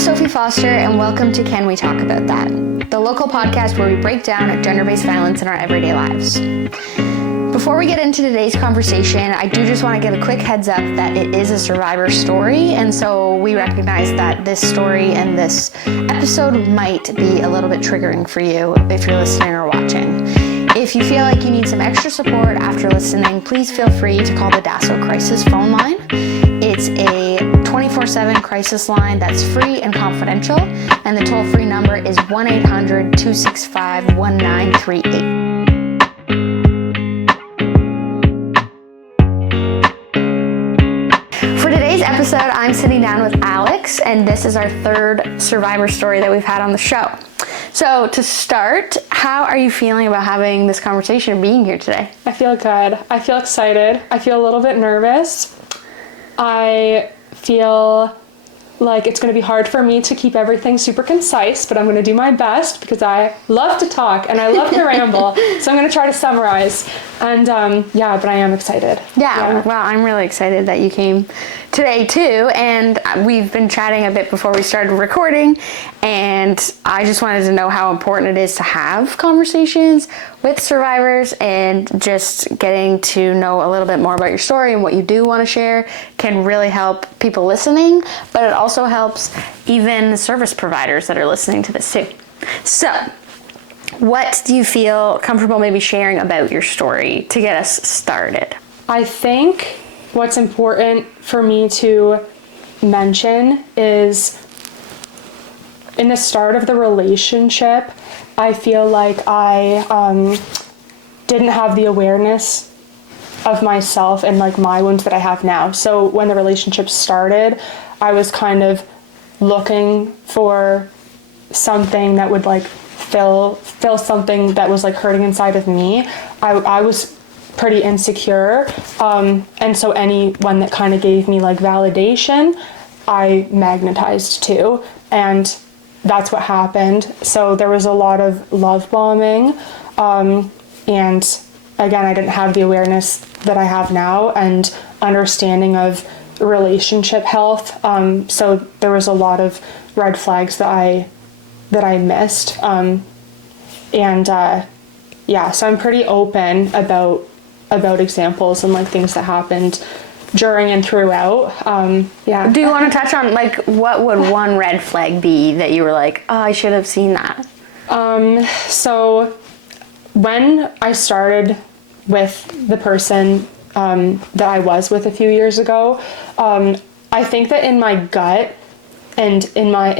Sophie Foster, and welcome to Can We Talk About That, the local podcast where we break down gender-based violence in our everyday lives. Before we get into today's conversation, I do just want to give a quick heads up that it is a survivor story, and so we recognize that this story and this episode might be a little bit triggering for you if you're listening or watching. If you feel like you need some extra support after listening, please feel free to call the DASO crisis phone line. It's a 24/7 crisis line that's free and confidential, and the toll-free number is 1-800-265-1938. For today's episode, I'm sitting down with Alex, and this is our third survivor story that we've had on the show. So to start, how are you feeling about having this conversation and being here today? I feel good. I feel excited. I feel a little bit nervous. I feel like it's going to be hard for me to keep everything super concise, but I'm going to do my best because I love to talk and I love to ramble. So I'm going to try to summarize. And but I am excited. Yeah, well, I'm really excited that you came today too. And we've been chatting a bit before we started recording. And I just wanted to know how important it is to have conversations with survivors, and just getting to know a little bit more about your story and what you do want to share can really help people listening, but it also helps even service providers that are listening to this too. So, what do you feel comfortable maybe sharing about your story to get us started? I think what's important for me to mention is in the start of the relationship, I feel like I didn't have the awareness of myself and like my wounds that I have now. So when the relationship started, I was kind of looking for something that would like fill something that was like hurting inside of me. I was pretty insecure, and so anyone that kind of gave me like validation, I magnetized to, and that's what happened. So there was a lot of love bombing, and again, I didn't have the awareness that I have now and understanding of relationship health. So there was a lot of red flags that I missed, so I'm pretty open about examples and like things that happened during and throughout. Do you want to touch on like what would one red flag be that you were like, oh, I should have seen that? So when I started with the person that I was with a few years ago, I think that in my gut and in my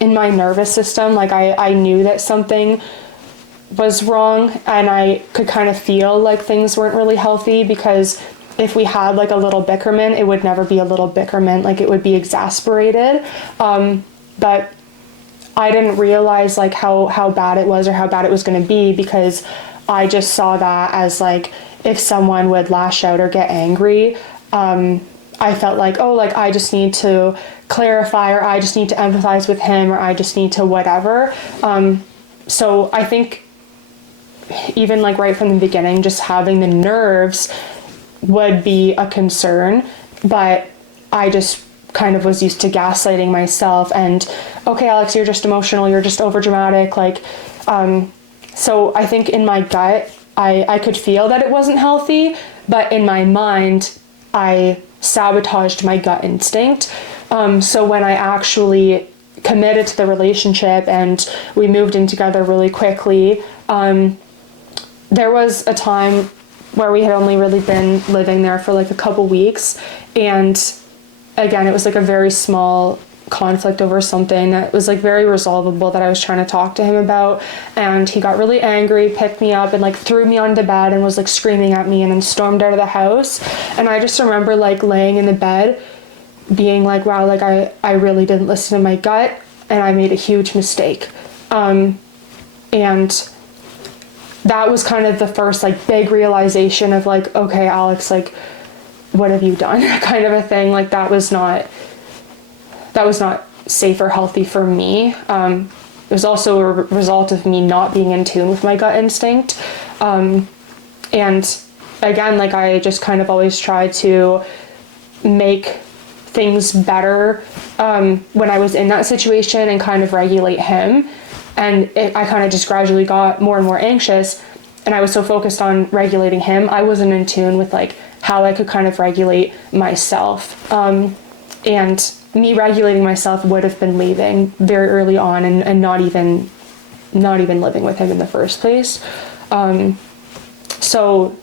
nervous system, like I knew that something was wrong, and I could kind of feel like things weren't really healthy, because if we had like a little bickerment, it would never be a little bickerment, like it would be exasperated. But I didn't realize like how bad it was or how bad it was going to be, because I just saw that as like if someone would lash out or get angry, I felt like, oh, like I just need to clarify, or I just need to empathize with him, or I just need to whatever. So I think even like right from the beginning, just having the nerves would be a concern, but I just kind of was used to gaslighting myself and, okay, Alex, you're just emotional, you're just overdramatic, like, so I think in my gut, I could feel that it wasn't healthy, but in my mind, I sabotaged my gut instinct. So when I actually committed to the relationship and we moved in together really quickly, there was a time where we had only really been living there for like a couple weeks, and again, it was like a very small conflict over something that was like very resolvable that I was trying to talk to him about, and he got really angry, picked me up and like threw me onto bed and was like screaming at me, and then stormed out of the house. And I just remember like laying in the bed being like, wow, like I really didn't listen to my gut, and I made a huge mistake. And that was kind of the first like big realization of like, okay, Alex, like, what have you done? Kind of a thing. Like that was not safe or healthy for me. It was also a result of me not being in tune with my gut instinct. And again, like I just kind of always try to make things better when I was in that situation and kind of regulate him. And I kind of just gradually got more and more anxious, and I was so focused on regulating him, I wasn't in tune with like how I could kind of regulate myself. And me regulating myself would have been leaving very early on and not even living with him in the first place. So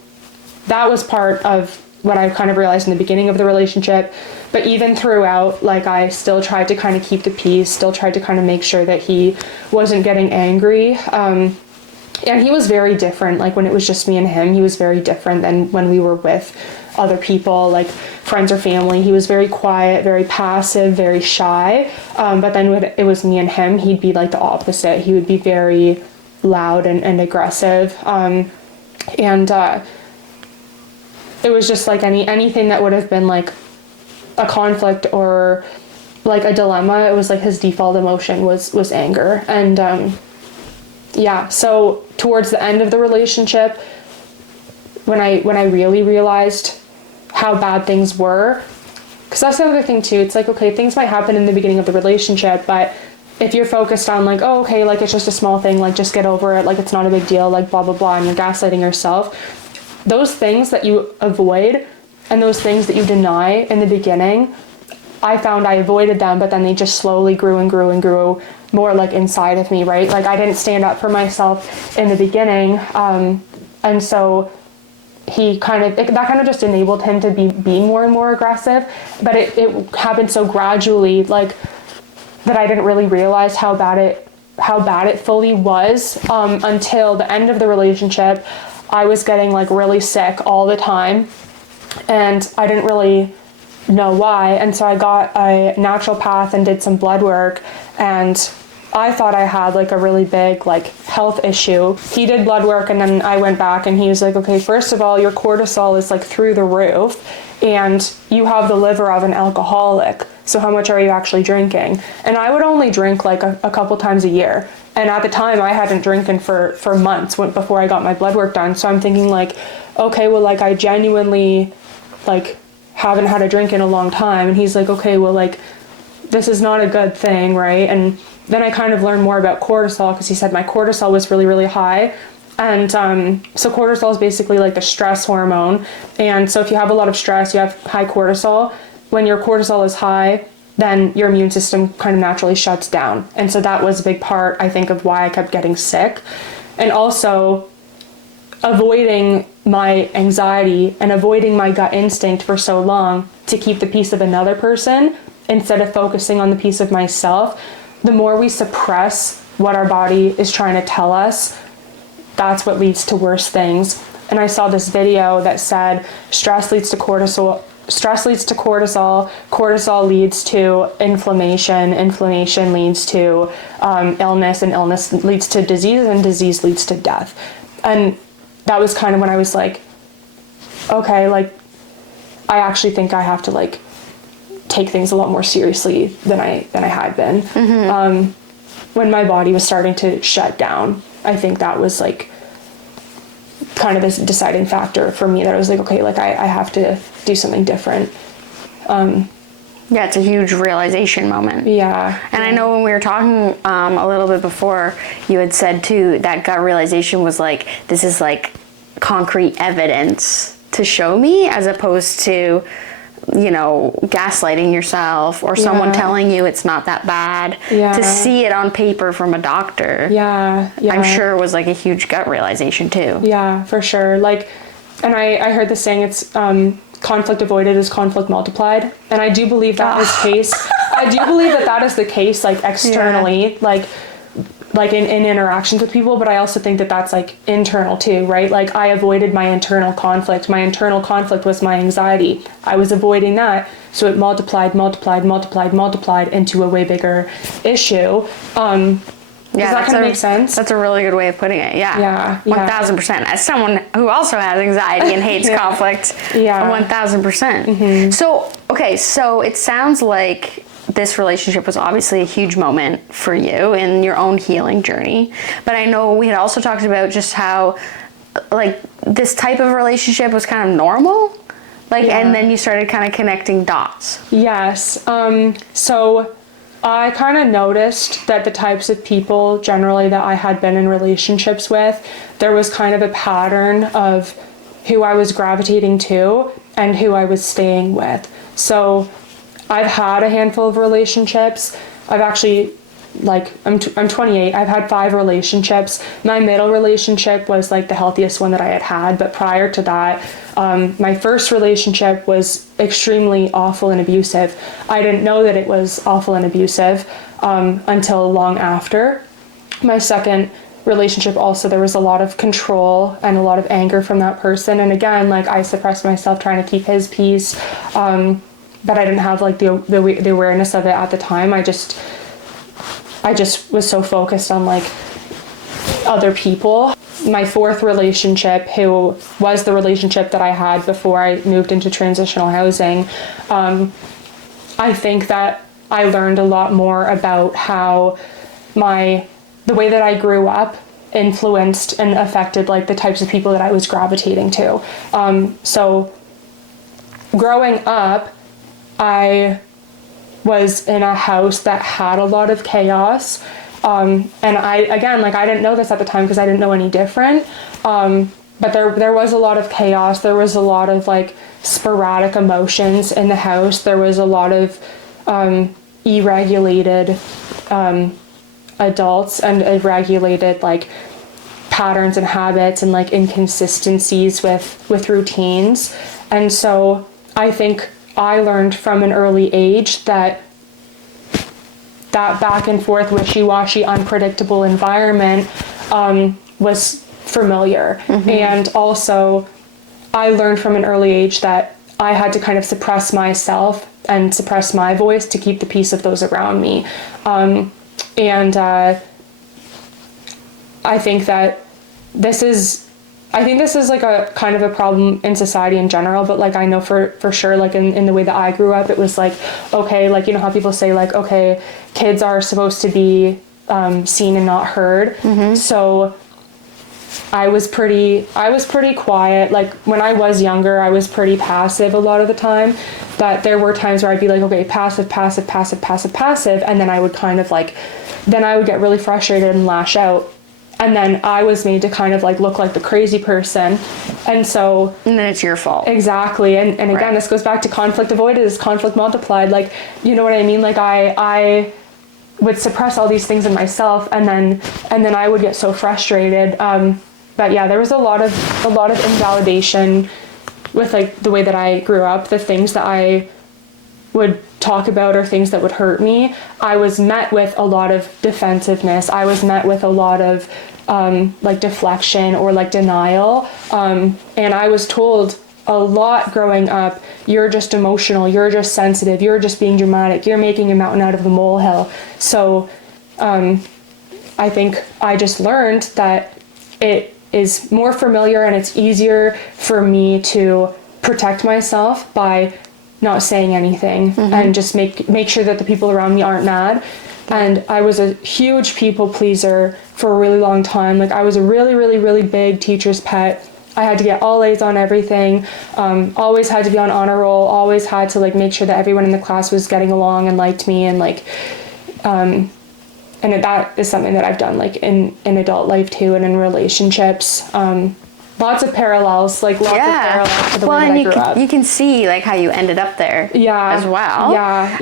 that was part of what I kind of realized in the beginning of the relationship. But even throughout, like, I still tried to kind of keep the peace, still tried to kind of make sure that he wasn't getting angry. And he was very different. Like, when it was just me and him, he was very different than when we were with other people, like friends or family. He was very quiet, very passive, very shy. But then when it was me and him, he'd be like the opposite. He would be very loud and aggressive. It was just like anything that would have been like a conflict or like a dilemma, it was like his default emotion was anger. And so towards the end of the relationship, when I really realized how bad things were, because that's the other thing too, it's like, okay, things might happen in the beginning of the relationship, but if you're focused on like, oh, okay, like it's just a small thing, like just get over it, like it's not a big deal, like blah blah blah, and you're gaslighting yourself, those things that you avoid and those things that you deny in the beginning, I found I avoided them, but then they just slowly grew and grew and grew more like inside of me, right? Like, I didn't stand up for myself in the beginning. And so that kind of just enabled him to be more and more aggressive. But it happened so gradually, like, that I didn't really realize how bad it fully was until the end of the relationship. I was getting like really sick all the time, and I didn't really know why. And so I got a naturopath and did some blood work, and I thought I had like a really big like health issue. He did blood work, and then I went back and he was like, okay, first of all, your cortisol is like through the roof, and you have the liver of an alcoholic. So how much are you actually drinking? And I would only drink like a couple times a year. And at the time I hadn't drinking for months before I got my blood work done. So I'm thinking like, okay, well, like, I genuinely like haven't had a drink in a long time. And he's like, okay, well, like, this is not a good thing, right? And then I kind of learned more about cortisol, because he said my cortisol was really, really high. And so cortisol is basically like the stress hormone. And so if you have a lot of stress, you have high cortisol. When your cortisol is high, then your immune system kind of naturally shuts down. And so that was a big part, I think, of why I kept getting sick. And also avoiding my anxiety and avoiding my gut instinct for so long to keep the peace of another person instead of focusing on the peace of myself. The more we suppress what our body is trying to tell us, that's what leads to worse things. And I saw this video that said stress leads to cortisol, cortisol leads to inflammation, inflammation leads to illness, and illness leads to disease, and disease leads to death. And that was kind of when I was like, okay, like, I actually think I have to like take things a lot more seriously than I had been. Mm-hmm. When my body was starting to shut down, I think that was like kind of this deciding factor for me, that I was like, okay, like I have to do something different. Yeah, it's a huge realization moment. Yeah. And I know when we were talking a little bit before, you had said too, that gut realization was like, this is like concrete evidence to show me, as opposed to, you know, gaslighting yourself or someone telling you it's not that bad. To see it on paper from a doctor, I'm sure was like a huge gut realization too. Yeah, for sure. Like, and I heard the saying, it's conflict avoided is conflict multiplied, and I do believe that is case. I do believe that is the case, like externally, like in interactions with people, but I also think that that's like internal too, right? Like, I avoided my internal conflict. My internal conflict was my anxiety. I was avoiding that, so it multiplied into a way bigger issue. Does that kind of make sense? That's a really good way of putting it. Yeah. 1000%. As someone who also has anxiety and hates conflict, 1000%. Mm-hmm. So, okay, so it sounds like this relationship was obviously a huge moment for you in your own healing journey. But I know we had also talked about just how, like, this type of relationship was kind of normal. And then you started kind of connecting dots. Yes. So I kind of noticed that the types of people generally that I had been in relationships with, there was kind of a pattern of who I was gravitating to and who I was staying with. So I've had a handful of relationships. I've actually, I'm 28. I've had 5 relationships. My middle relationship was like the healthiest one that I had. But prior to that, my first relationship was extremely awful and abusive. I didn't know that it was awful and abusive until long after. My second relationship also, there was a lot of control and a lot of anger from that person. And again, I suppressed myself trying to keep his peace. But I didn't have the awareness of it at the time. I just was so focused on other people. My fourth relationship, who was the relationship that I had before I moved into transitional housing, I think that I learned a lot more about how the way that I grew up influenced and affected the types of people that I was gravitating to. So growing up, I was in a house that had a lot of chaos. And I didn't know this at the time because I didn't know any different. But there was a lot of chaos. There was a lot of sporadic emotions in the house. There was a lot of irregulated adults and irregulated patterns and habits and inconsistencies with routines. And so I think I learned from an early age that back and forth, wishy-washy, unpredictable environment was familiar. Mm-hmm. And also I learned from an early age that I had to kind of suppress myself and suppress my voice to keep the peace of those around me. I think that this is a kind of a problem in society in general, but I know for sure, in the way that I grew up, it was okay, how people say okay, kids are supposed to be seen and not heard. Mm-hmm. So I was pretty quiet. When I was younger, I was pretty passive a lot of the time, but there were times where I'd be okay, passive, passive, passive, passive, passive, and then I would kind of then I would get really frustrated and lash out. And then I was made to kind of look like the crazy person. And then it's your fault. Exactly. And again, right. This goes back to conflict avoidance, conflict multiplied. You know what I mean? I would suppress all these things in myself, and then I would get so frustrated. But yeah, there was a lot of invalidation with the way that I grew up, the things that I would talk about or things that would hurt me. I was met with a lot of defensiveness. I was met with a lot of deflection or denial. And I was told a lot growing up, you're just emotional, you're just sensitive, you're just being dramatic, you're making a mountain out of a molehill. So I think I just learned that it is more familiar and it's easier for me to protect myself by not saying anything. Mm-hmm. And just make sure that the people around me aren't mad. And I was a huge people pleaser for a really long time. I was a really, really, really big teacher's pet. I had to get all A's on everything. Always had to be on honor roll. Always had to make sure that everyone in the class was getting along and liked me. And that is something that I've done in adult life too, and in relationships. Lots of parallels, lots of parallels to the way that I grew up. You can see how you ended up there as well. Yeah.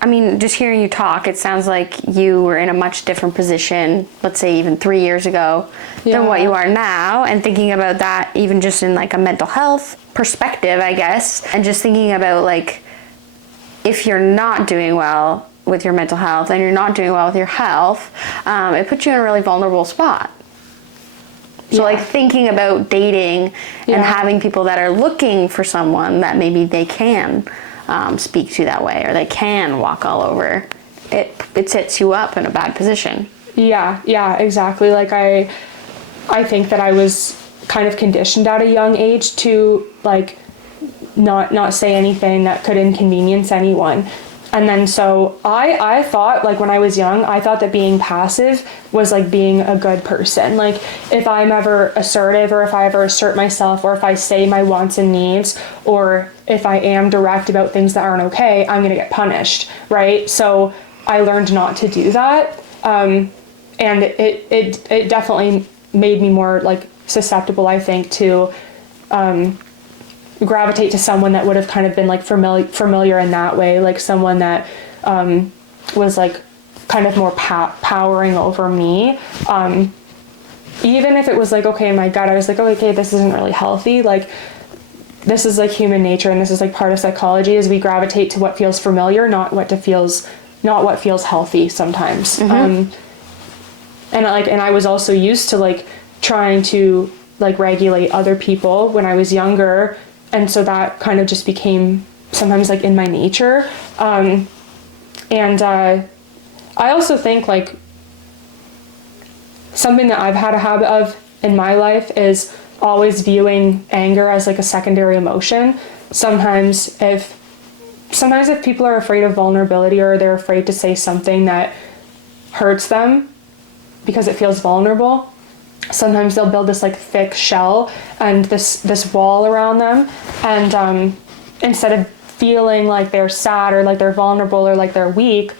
And just hearing you talk, it sounds like you were in a much different position, let's say even 3 years ago, than what you are now. And thinking about that even just in a mental health perspective, I guess, and just thinking about if you're not doing well with your mental health and you're not doing well with your health, it puts you in a really vulnerable spot. So thinking about dating and having people that are looking for someone that maybe they can speak to that way, or they can walk all over, it sets you up in a bad position. Yeah, exactly. I think that I was kind of conditioned at a young age to not say anything that could inconvenience anyone. And then so I thought, like, when I was young, I thought that being passive was like being a good person. Like, if I'm ever assertive, or if I ever assert myself, or if I say my wants and needs, or if I am direct about things that aren't okay, I'm going to get punished, right? So I learned not to do that. And it definitely made me more like susceptible, I think, to gravitate to someone that would have kind of been like familiar in that way, like someone that was like kind of more powering over me. Even if it was like, okay, in my gut, I was like, oh, okay, this isn't really healthy. Like, this is like human nature, and this is like part of psychology, is we gravitate to what feels familiar, not what feels healthy sometimes. And I was also used to like trying to like regulate other people when I was younger. And so that kind of just became sometimes like in my nature. I also think like something that I've had a habit of in my life is always viewing anger as like a secondary emotion. Sometimes if people are afraid of vulnerability, or they're afraid to say something that hurts them because it feels vulnerable, sometimes they'll build this like thick shell and this wall around them, and instead of feeling like they're sad, or like they're vulnerable, or like they're weak,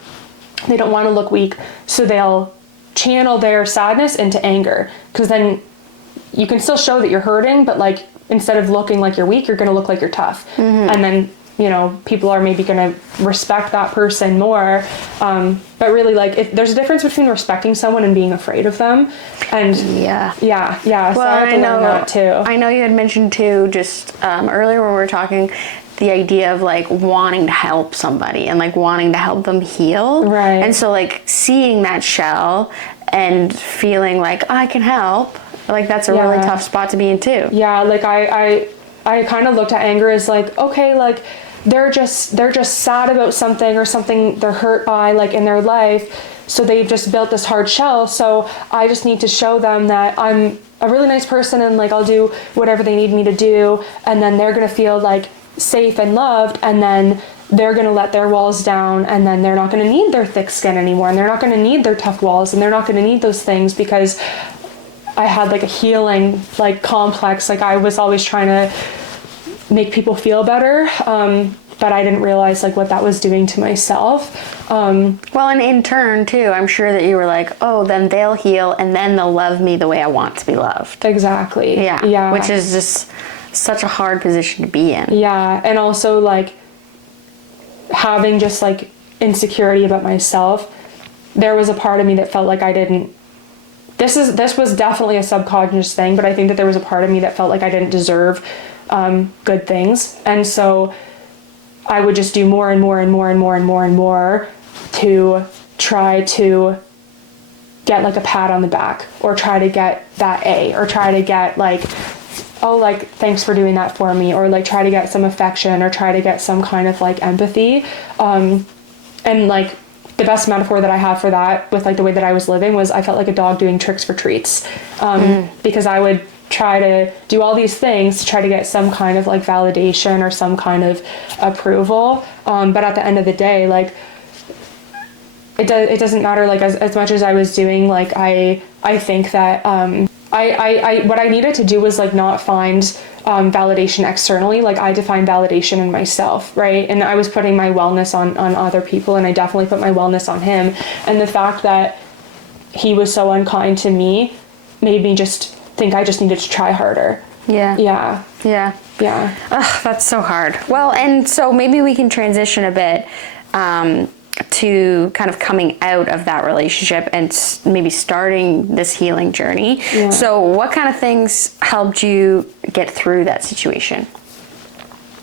they don't want to look weak, so they'll channel their sadness into anger, because then you can still show that you're hurting, but like instead of looking like you're weak, you're going to look like you're tough. And then, you know, people are maybe going to respect that person more. But really, like, there's a difference between respecting someone and being afraid of them. And yeah. Well, so I had to learn that too. I know you had mentioned too, just earlier when we were talking, the idea of like wanting to help somebody and like wanting to help them heal. Right. And so like seeing that shell and feeling like, oh, I can help, like that's a really tough spot to be in too. Yeah, like I kind of looked at anger as like, okay, like they're just sad about something, or something they're hurt by like in their life, so they've just built this hard shell, so I just need to show them that I'm a really nice person, and like I'll do whatever they need me to do, and then they're gonna feel like safe and loved, and then they're going to let their walls down, and then they're not going to need their thick skin anymore, and they're not going to need their tough walls, and they're not going to need those things, because I had like a healing like complex. Like, I was always trying to make people feel better, but I didn't realize like what that was doing to myself. Well, and in turn too, I'm sure that you were like, oh, then they'll heal, and then they'll love me the way I want to be loved. Exactly. Yeah. Which is just such a hard position to be in. Yeah. And also like having just like insecurity about myself, there was a part of me that felt like I didn't, this was definitely a subconscious thing, but I think that there was a part of me that felt like I didn't deserve good things. And so I would just do more and more and more and more and more and more to try to get like a pat on the back, or try to get that A, or try to get like, oh, like, thanks for doing that for me, or like try to get some affection, or try to get some kind of like empathy. And like the best metaphor that I have for that with like the way that I was living was, I felt like a dog doing tricks for treats, because I would try to do all these things to try to get some kind of like validation or some kind of approval. But at the end of the day, like it doesn't matter, like as much as I was doing, like I think that I what I needed to do was like not find validation externally. Like, I define validation in myself, right? And I was putting my wellness on other people, and I definitely put my wellness on him. And the fact that he was so unkind to me made me just think I just needed to try harder. Yeah. Ugh, that's so hard. Well, and so maybe we can transition a bit to kind of coming out of that relationship and maybe starting this healing journey. So what kind of things helped you get through that situation?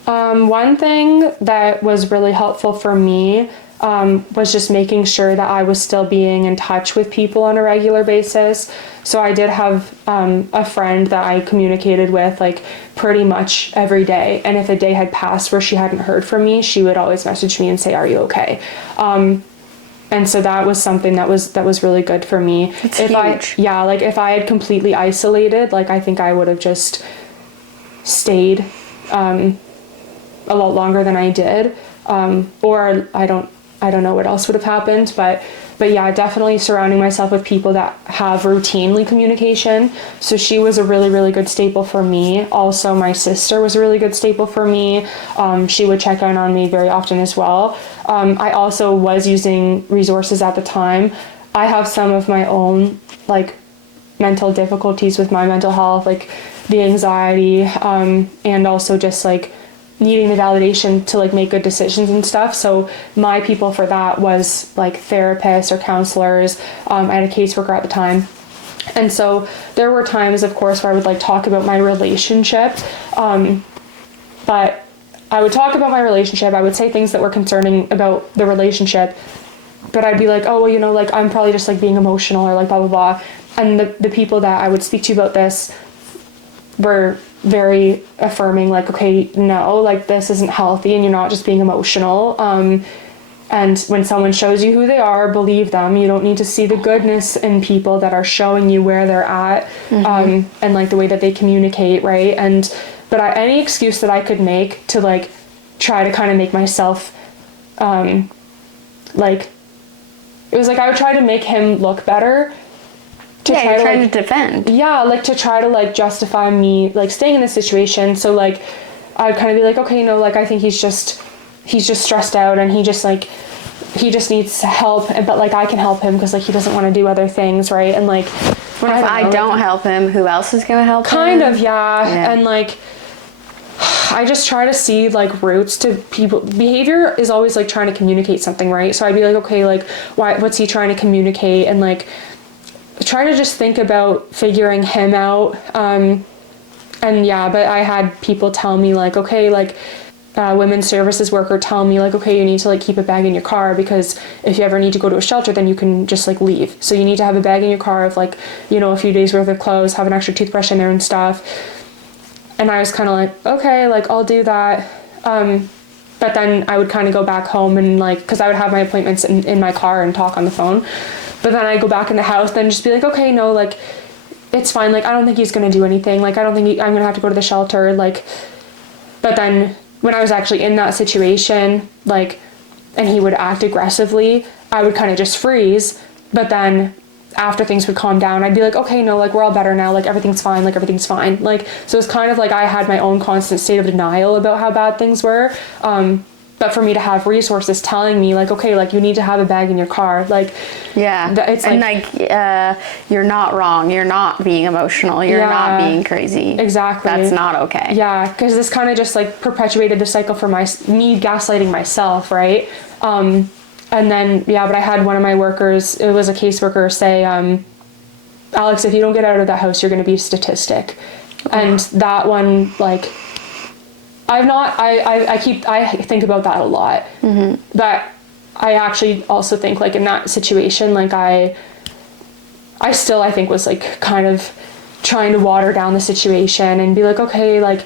One thing that was really helpful for me was just making sure that I was still being in touch with people on a regular basis. So I did have a friend that I communicated with like pretty much every day. And if a day had passed where she hadn't heard from me, she would always message me and say, "Are you okay?" And so that was something that was really good for me. It's huge. If I had completely isolated, like I think I would have just stayed a lot longer than I did. Or I don't know what else would have happened, but yeah, definitely surrounding myself with people that have routinely communication. So she was a really, really good staple for me. Also, my sister was a really good staple for me. She would check in on me very often as well. I also was using resources at the time. I have some of my own, like, mental difficulties with my mental health, like the anxiety, and also just like needing the validation to like make good decisions and stuff. So my people for that was like therapists or counselors. I had a caseworker at the time. And so there were times, of course, where I would like talk about my relationship. But I would talk about my relationship. I would say things that were concerning about the relationship, but I'd be like, oh, well, you know, like I'm probably just like being emotional or like blah, blah, blah. And the people that I would speak to about this were very affirming, like, okay, no, like this isn't healthy and you're not just being emotional. And when someone shows you who they are, believe them. You don't need to see the goodness in people that are showing you where they're at, and like the way that they communicate, right? But any excuse that I could make to like try to kind of make myself, like, it was like I would try to make him look better. You're trying to defend. Yeah, like to try to like justify me like staying in this situation. So like I would kind of be like, okay, no, like I think he's just stressed out and he just needs help, but like I can help him because like he doesn't want to do other things, right? And like what if I don't help him, who else is gonna help him? Kind of, yeah. And like I just try to see like roots to people. Behavior is always like trying to communicate something, right? So I'd be like, okay, like what's he trying to communicate? And like try to just think about figuring him out. And yeah, but I had people tell me like, okay, like women's services worker tell me like, okay, you need to like keep a bag in your car because if you ever need to go to a shelter, then you can just like leave. So you need to have a bag in your car of like, you know, a few days worth of clothes, have an extra toothbrush in there and stuff. And I was kind of like, okay, like I'll do that. But then I would kind of go back home and like, because I would have my appointments in my car and talk on the phone. But then I go back in the house, then just be like, okay, no, like, it's fine. Like, I don't think he's going to do anything. Like, I don't think I'm going to have to go to the shelter. Like, but then when I was actually in that situation, like, and he would act aggressively, I would kind of just freeze. But then after things would calm down, I'd be like, okay, no, like, we're all better now. Like, everything's fine. Like, everything's fine. Like, so it's kind of like I had my own constant state of denial about how bad things were. But for me to have resources telling me like, okay, like you need to have a bag in your car. Like, yeah. It's like you're not wrong. You're not being emotional. You're not being crazy. Exactly. That's not okay. Yeah. Cause this kind of just like perpetuated the cycle for me gaslighting myself. Right. And then, yeah, but I had one of my workers, it was a caseworker, say, Alex, if you don't get out of that house, you're going to be a statistic. And that one, like, I think about that a lot, but I actually also think like in that situation, like I think was like kind of trying to water down the situation and be like, okay, like,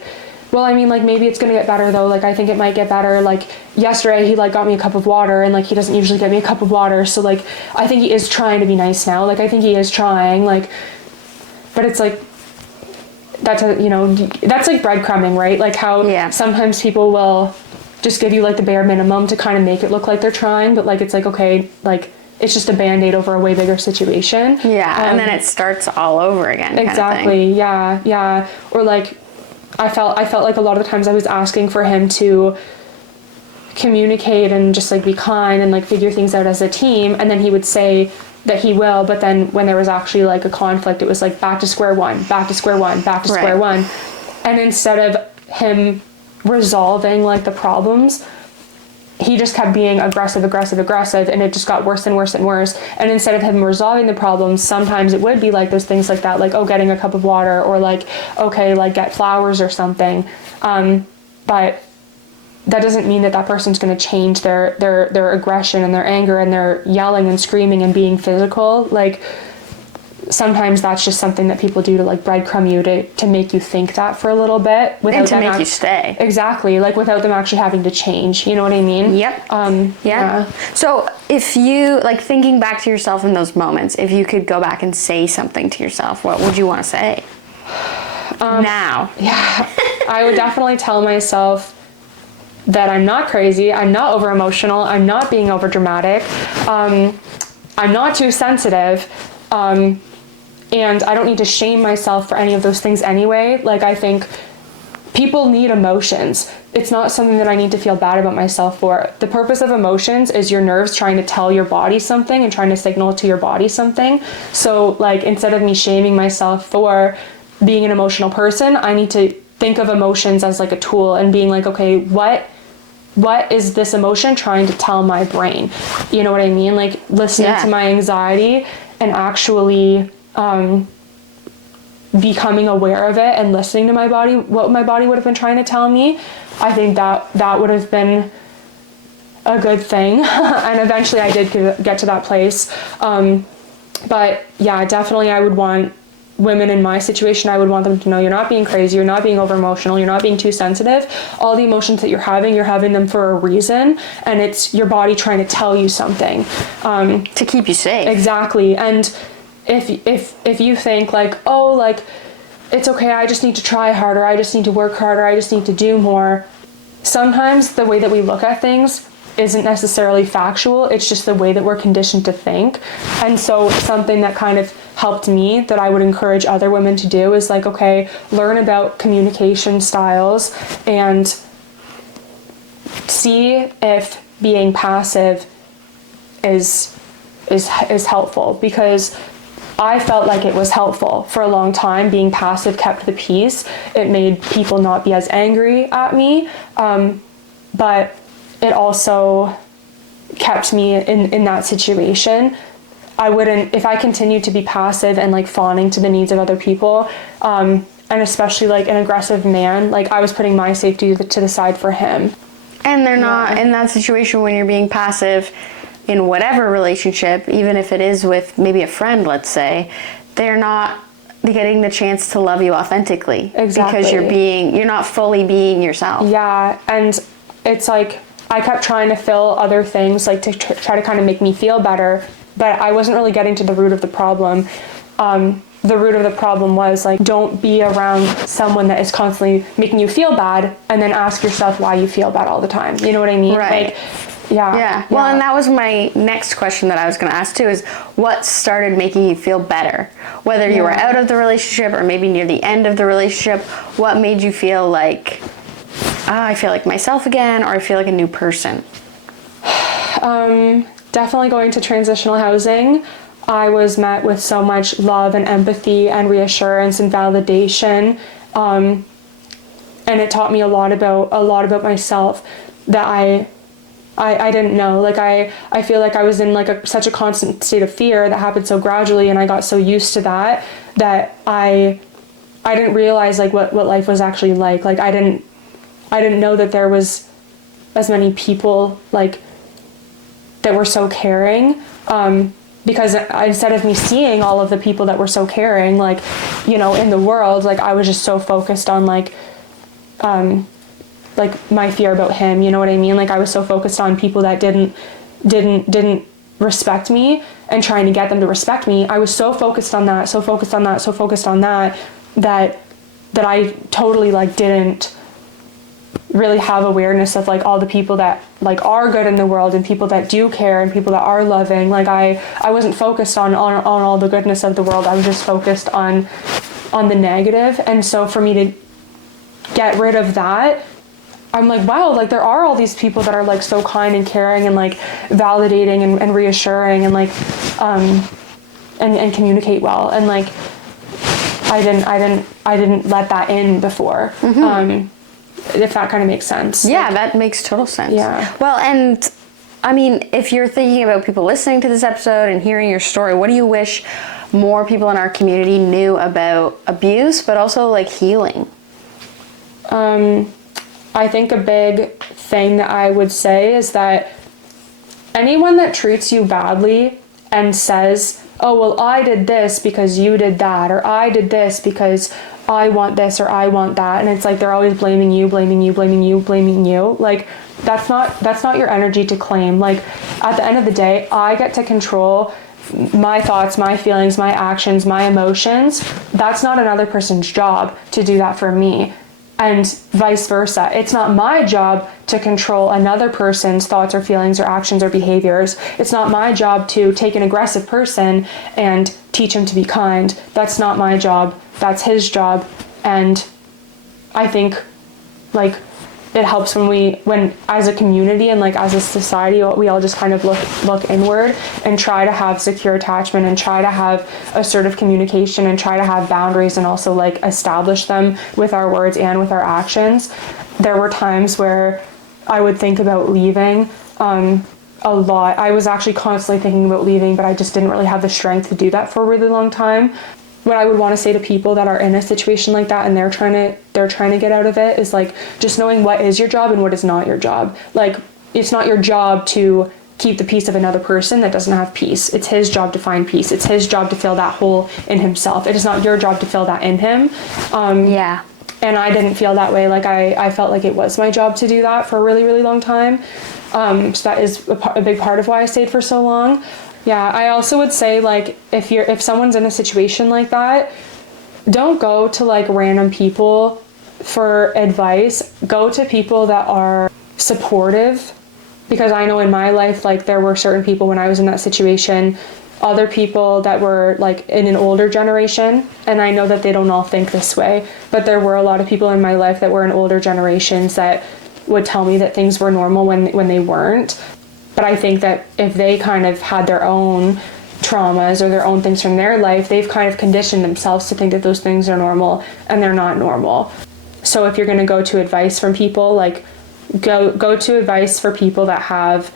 well, I mean, like maybe it's going to get better though. Like, I think it might get better. Like yesterday he like got me a cup of water and like, he doesn't usually get me a cup of water. So like, I think he is trying to be nice now. Like, I think he is trying, like, but it's like, that's like breadcrumbing, right? Like how sometimes people will just give you like the bare minimum to kind of make it look like they're trying, but like it's like, okay, like it's just a band-aid over a way bigger situation. Yeah, and then it starts all over again. Exactly. Yeah. Or like I felt like a lot of the times I was asking for him to communicate and just like be kind and like figure things out as a team, and then he would say that he will, but then when there was actually like a conflict, it was like back to square one. And instead of him resolving like the problems, he just kept being aggressive, and it just got worse and worse and worse. And instead of him resolving the problems, sometimes it would be like those things like that, like, oh, getting a cup of water, or like, okay, like get flowers or something. But that doesn't mean that person's going to change their aggression and their anger and their yelling and screaming and being physical. Like, sometimes that's just something that people do to like breadcrumb you to make you think that for a little bit, without and to make you stay. Exactly, like without them actually having to change. You know what I mean? Yep. Yeah. So if you like thinking back to yourself in those moments, if you could go back and say something to yourself, what would you want to say? Now. Yeah, I would definitely tell myself that I'm not crazy, I'm not over emotional, I'm not being over dramatic, I'm not too sensitive, and I don't need to shame myself for any of those things anyway. Like, I think people need emotions. It's not something that I need to feel bad about myself for. The purpose of emotions is your nerves trying to tell your body something and trying to signal to your body something. So, like, instead of me shaming myself for being an emotional person, I need to think of emotions as like a tool and being like, okay, what is this emotion trying to tell my brain? You know what I mean? Like, listening to my anxiety and actually becoming aware of it and listening to my body, what my body would have been trying to tell me. I think that would have been a good thing. And eventually I did get to that place. But yeah, definitely I would want women in my situation, I would want them to know you're not being crazy, you're not being over emotional, you're not being too sensitive. All the emotions that you're having them for a reason, and it's your body trying to tell you something. To keep you safe. Exactly. And if you think like, oh, like, it's okay, I just need to try harder, I just need to work harder, I just need to do more. Sometimes the way that we look at things isn't necessarily factual, it's just the way that we're conditioned to think. And so something that kind of helped me that I would encourage other women to do is like, okay, learn about communication styles and see if being passive is helpful, because I felt like it was helpful for a long time. Being passive kept the peace. It made people not be as angry at me, but it also kept me in that situation. I wouldn't, if I continued to be passive and like fawning to the needs of other people, and especially like an aggressive man, like I was putting my safety to the side for him. And they're not in that situation when you're being passive in whatever relationship, even if it is with maybe a friend, let's say, they're not getting the chance to love you authentically. Exactly. Because you're not fully being yourself. Yeah, and it's like, I kept trying to fill other things, like to try to kind of make me feel better, but I wasn't really getting to the root of the problem. The root of the problem was like, don't be around someone that is constantly making you feel bad and then ask yourself why you feel bad all the time. You know what I mean? Right. Like, yeah. Well, and that was my next question that I was going to ask too, is what started making you feel better? Whether you were out of the relationship or maybe near the end of the relationship, what made you feel like, I feel like myself again, or I feel like a new person? Definitely going to transitional housing. I was met with so much love and empathy and reassurance and validation. And it taught me a lot about myself that I didn't know. Like I feel like I was in like such a constant state of fear that happened so gradually, and I got so used to that I didn't realize like what life was actually like. Like I didn't know that there was as many people like that were so caring, because instead of me seeing all of the people that were so caring, like, you know, in the world, like I was just so focused on like my fear about him, you know what I mean? Like I was so focused on people that didn't respect me and trying to get them to respect me. I was so focused on that, that I totally like didn't really have awareness of like all the people that like are good in the world and people that do care and people that are loving. Like I wasn't focused on all the goodness of the world. I was just focused on the negative. And so for me to get rid of that, I'm like, wow, like there are all these people that are like so kind and caring and like validating and reassuring and like and communicate well. And like I didn't let that in before. Mm-hmm. If that kind of makes sense. Yeah, like, that makes total sense. Yeah. Well, and I mean, if you're thinking about people listening to this episode and hearing your story, what do you wish more people in our community knew about abuse, but also like healing? I think a big thing that I would say is that anyone that treats you badly and says, oh, well, I did this because you did that, or I did this because I want this or I want that, and it's like they're always blaming you. Like that's not your energy to claim. Like at the end of the day, I get to control my thoughts, my feelings, my actions, my emotions. That's not another person's job to do that for me. and vice versa. It's not my job to control another person's thoughts or feelings or actions or behaviors. It's not my job to take an aggressive person and teach him to be kind. That's not my job. That's his job. And I think like it helps when as a community and like as a society, we all just kind of look inward and try to have secure attachment and try to have assertive communication and try to have boundaries and also like establish them with our words and with our actions. There were times where I would think about leaving a lot. I was actually constantly thinking about leaving, but I just didn't really have the strength to do that for a really long time. What I would want to say to people that are in a situation like that and they're trying to get out of it is like just knowing what is your job and what is not your job. Like it's not your job to keep the peace of another person that doesn't have peace. It's his job to find peace. It's his job to fill that hole in himself. It is not your job to fill that in him. Yeah. And I didn't feel that way. Like I felt like it was my job to do that for a really, really long time. So that is a big part of why I stayed for so long. Yeah, I also would say like if someone's in a situation like that, don't go to like random people for advice. Go to people that are supportive, because I know in my life like there were certain people when I was in that situation, other people that were like in an older generation, and I know that they don't all think this way, but there were a lot of people in my life that were in older generations that would tell me that things were normal when they weren't. But I think that if they kind of had their own traumas or their own things from their life, they've kind of conditioned themselves to think that those things are normal, and they're not normal. So if you're going to go to advice from people, like go to advice for people that have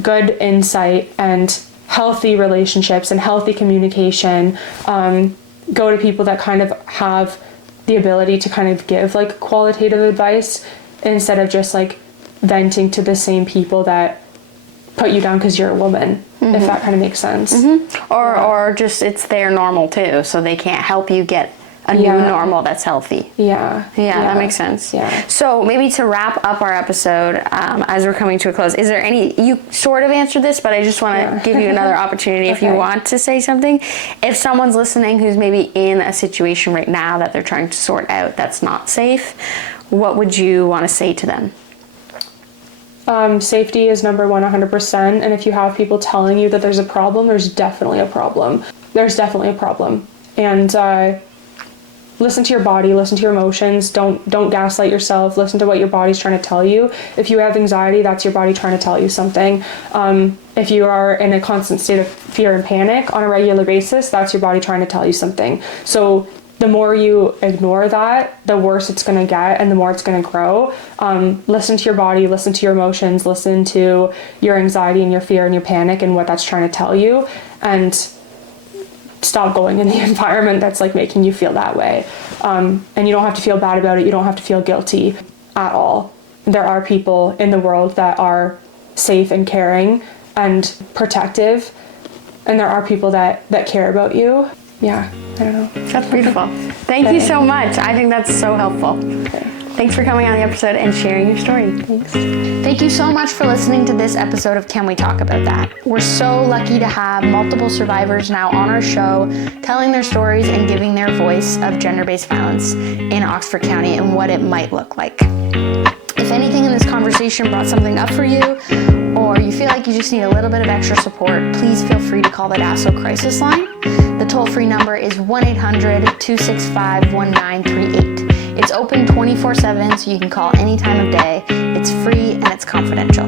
good insight and healthy relationships and healthy communication. Go to people that kind of have the ability to kind of give like qualitative advice instead of just like venting to the same people that put you down because you're a woman, if that kind of makes sense. Or just it's their normal too, so they can't help you get a new normal that's healthy. Yeah, that makes sense. Yeah. So maybe to wrap up our episode, as we're coming to a close, is there any, you sort of answered this, but I just want to give you another opportunity if you want to say something. If someone's listening who's maybe in a situation right now that they're trying to sort out that's not safe, what would you want to say to them? Safety is number one, 100%. And if you have people telling you that there's a problem, there's definitely a problem. There's definitely a problem. And listen to your body, listen to your emotions. Don't gaslight yourself. Listen to what your body's trying to tell you. If you have anxiety, that's your body trying to tell you something. If you are in a constant state of fear and panic on a regular basis, that's your body trying to tell you something. So the more you ignore that, the worse it's going to get and the more it's going to grow. Listen to your body, listen to your emotions, listen to your anxiety and your fear and your panic and what that's trying to tell you, and stop going in the environment that's like making you feel that way. And you don't have to feel bad about it. You don't have to feel guilty at all. There are people in the world that are safe and caring and protective, and there are people that care about you. Yeah, I don't know. That's beautiful. Thank you so much. I think that's so helpful. Okay. Thanks for coming on the episode and sharing your story. Thanks. Thank you so much for listening to this episode of Can We Talk About That? We're so lucky to have multiple survivors now on our show telling their stories and giving their voice of gender-based violence in Oxford County and what it might look like. If anything in this conversation brought something up for you, or you feel like you just need a little bit of extra support, please feel free to call the DASO crisis line. The toll-free number is 1-800-265-1938. It's open 24/7, so you can call any time of day. It's free and it's confidential.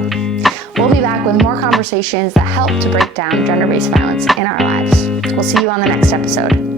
We'll be back with more conversations that help to break down gender-based violence in our lives. We'll see you on the next episode.